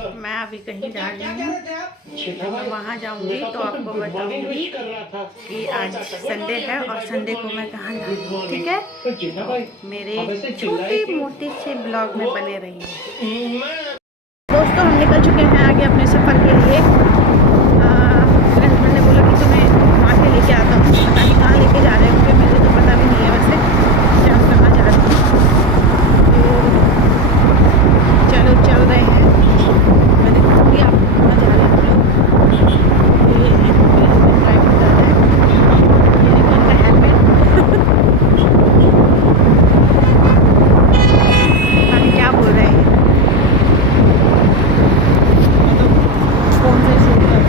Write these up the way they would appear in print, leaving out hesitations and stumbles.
मैं अभी कहीं जा रही हूँ, मैं वहाँ जाऊँगी तो आपको बताऊँगी कि आज संडे है और संडे को मैं कहाँ जा रही हूँ। ठीक है, तो मेरे छोटे मोटे से ब्लॉग में बने रहिए। दोस्तों, हम निकल चुके हैं आगे अपने सफ़र के लिए। मेरे हस्बैंड ने बोला कि तुम्हें वहाँ से लेके आता हूँ, पता नहीं कहाँ लेके जा रहे हैं, क्योंकि मुझे तो पता भी नहीं है वैसे कि हम कहाँ जा रहे हैं। तो चलो चल रहे हैं, मैं दिखाऊँगी आपको कहाँ जा रहे हैं हम लोग। ये मेरे हस्बैंड ड्राइविंग कर रहे हैं, ये देखो इनका हेलमेट। पता नहीं क्या बोल रहे हैं, फोन से शूट कर रहे हैं।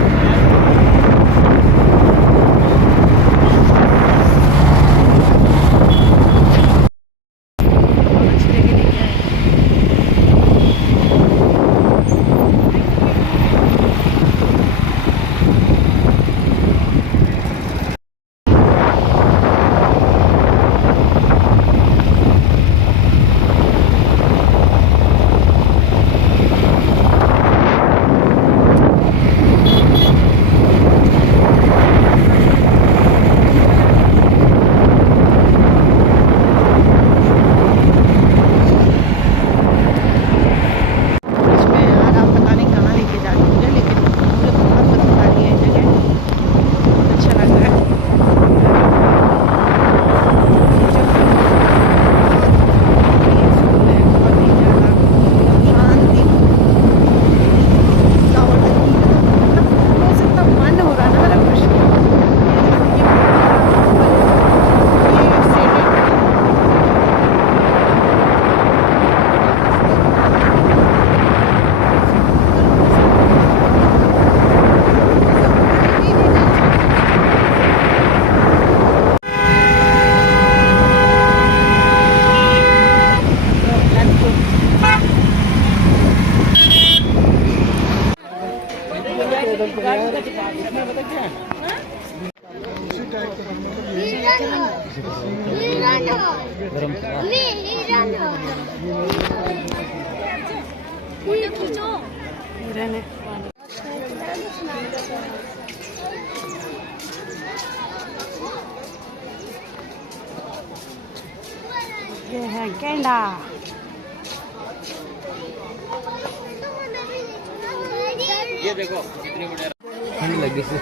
ये है गेंडा। ये देखो कितनी बढ़िया ठंड लगी से।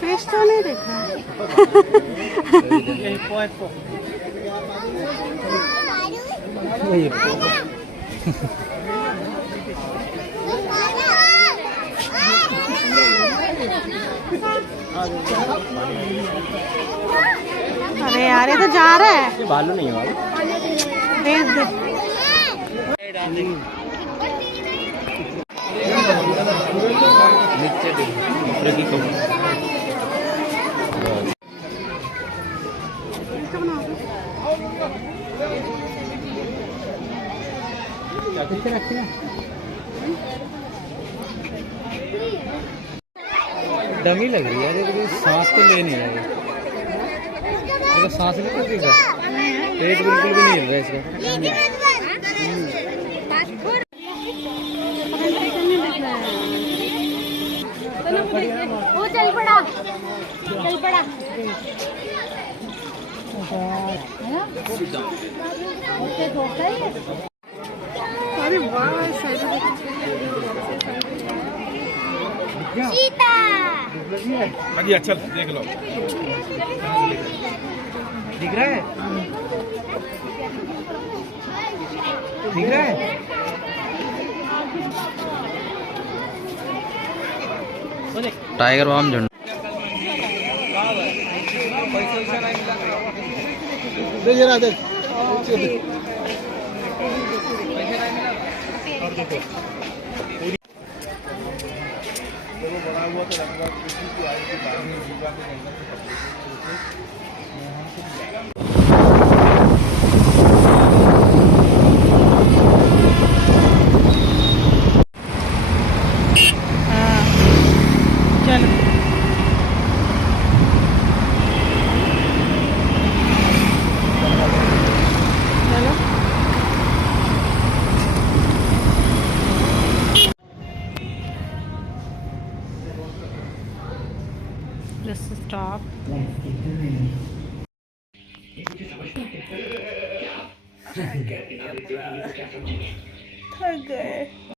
फिश तो नहीं देखा अरे यार, ये तो जा रहा है। ये भालू नहीं है, भेज दे। नीचे देखो कितने रखी है। डमी लग रही है, ये सांस तो ले नहीं रहा है, तो सांस नहीं लग रहा, पेट बिल्कुल भी नहीं हिल रहा इसका। वो चल पड़ा, चल पड़ा। अरे वाह, सीता। हाँ चल देख लो, दिख रहा है, दिख रहा है। टाइगर बाम झंडा देख जरा देख। बड़ा हुआ तो लगभग किसी की आएगी बाद में जीवा के अंदर से बस स्टॉप। थक गए।